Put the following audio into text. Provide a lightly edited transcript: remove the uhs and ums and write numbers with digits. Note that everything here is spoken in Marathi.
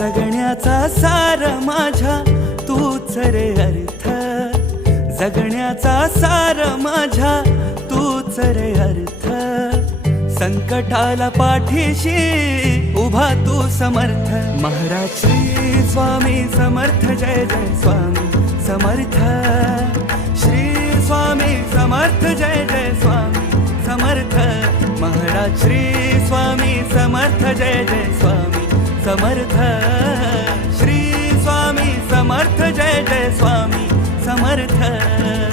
जगण्याचा सार माझ्या तूच रे अर्थ, जगण्याचा सार माझ्या तूच रे अर्थ. संकटाला पाठीशी उभा तू समर्थ. महाराज श्री स्वामी समर्थ, जय जय स्वामी समर्थ. श्री स्वामी समर्थ, जय जय स्वामी समर्थ. महाराज श्री स्वामी समर्थ, जय जय स्वामी समर्थ. श्री स्वामी समर्थ, जय जय स्वामी समर्थ.